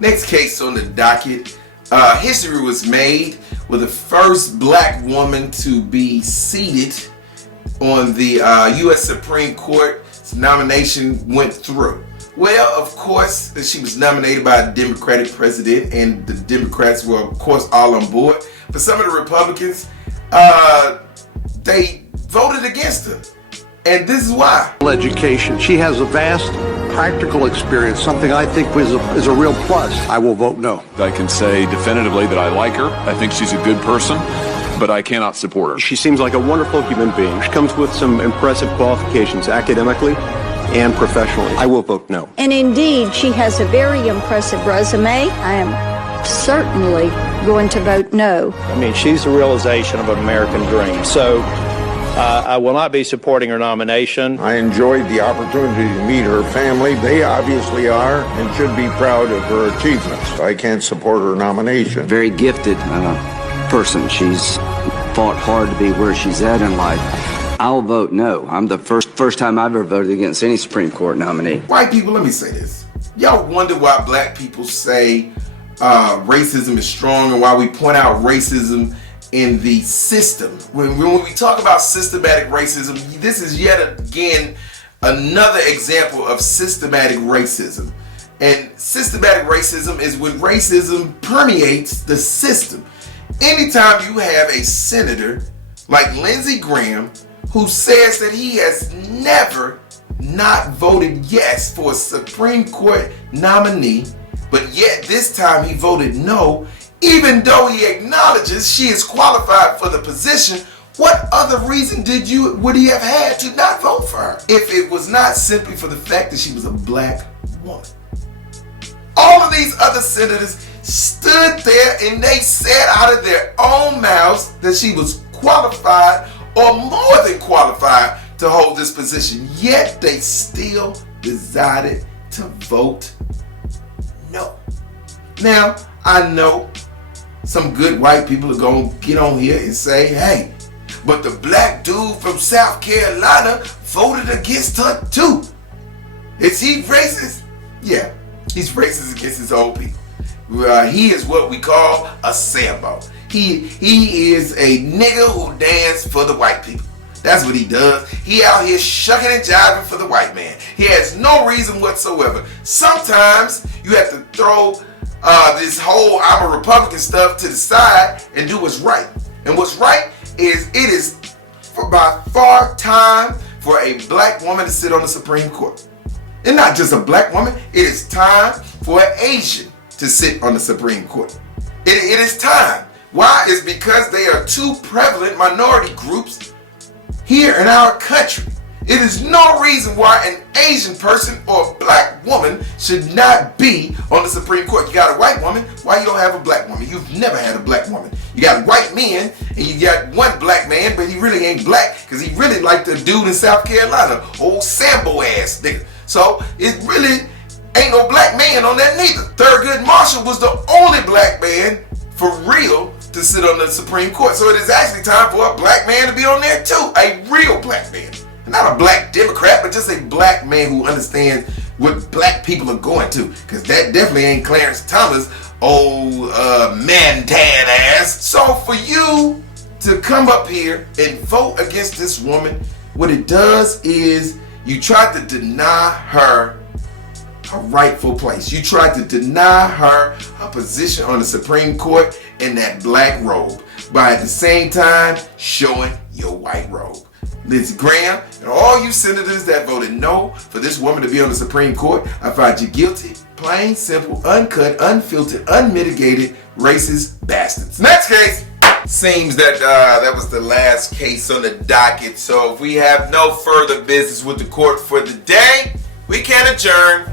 Next case on the docket, history was made with the first black woman to be seated on the U.S. Supreme Court's nomination went through. Well, of course, she was nominated by a Democratic president, and the Democrats were, of course, all on board. But some of the Republicans, they voted against her. And this is why. Education. She has a vast practical experience, something I think is a real plus. I will vote no. I can say definitively that I like her. I think she's a good person, but I cannot support her. She seems like a wonderful human being. She comes with some impressive qualifications academically and professionally. I will vote no. And indeed, she has a very impressive resume. I am certainly going to vote no. I mean, she's the realization of an American dream. So I will not be supporting her nomination. I enjoyed the opportunity to meet her family. They obviously are and should be proud of her achievements. I can't support her nomination. Very gifted person. She's fought hard to be where she's at in life. I'll vote no. I'm the first time I've ever voted against any Supreme Court nominee. White people, let me say this. Y'all wonder why black people say racism is strong and why we point out racism in the system. When we talk about systematic racism, this is yet again another example of systematic racism. And systematic racism is when racism permeates the system. Anytime you have a senator like Lindsey Graham who says that he has never not voted yes for a Supreme Court nominee, but yet this time he voted no, even though he acknowledges she is qualified for the position, what other reason would he have had to not vote for her if it was not simply for the fact that she was a black woman? All of these other senators stood there and they said out of their own mouths that she was qualified or more than qualified to hold this position, yet they still decided to vote no. Now, I know some good white people are going to get on here and say, hey, but the black dude from South Carolina voted against her too. Is he racist? Yeah, he's racist against his own people. He is what we call a Sambo. He is a nigga who dances for the white people. That's what he does. He out here shucking and jiving for the white man. He has no reason whatsoever. Sometimes you have to throw this whole I'm a Republican stuff to the side and do what's right. And what's right is it is by far time for a black woman to sit on the Supreme Court. And not just a black woman, it is time for an Asian to sit on the Supreme Court. It is time. Why? It's because they are two prevalent minority groups here in our country. It is no reason why an Asian person or a black woman should not be on the Supreme Court. You got a white woman, why you don't have a black woman? You've never had a black woman. You got white men, and you got one black man, but he really ain't black, because he really like the dude in South Carolina, old Sambo ass nigga. So it really ain't no black man on that neither. Thurgood Marshall was the only black man for real to sit on the Supreme Court. So it is actually time for a black man to be on there too. A real black man. Not a black Democrat, but just a black man who understands what black people are going to. Because that definitely ain't Clarence Thomas, old man-tan ass. So for you to come up here and vote against this woman, what it does is you try to deny her a rightful place. You tried to deny her a position on the Supreme Court in that black robe, by at the same time showing your white robe. Lindsey Graham and all you senators that voted no for this woman to be on the Supreme Court, I find you guilty, plain, simple, uncut, unfiltered, unmitigated, racist bastards. Next case. Seems that that was the last case on the docket. So if we have no further business with the court for the day, we can adjourn.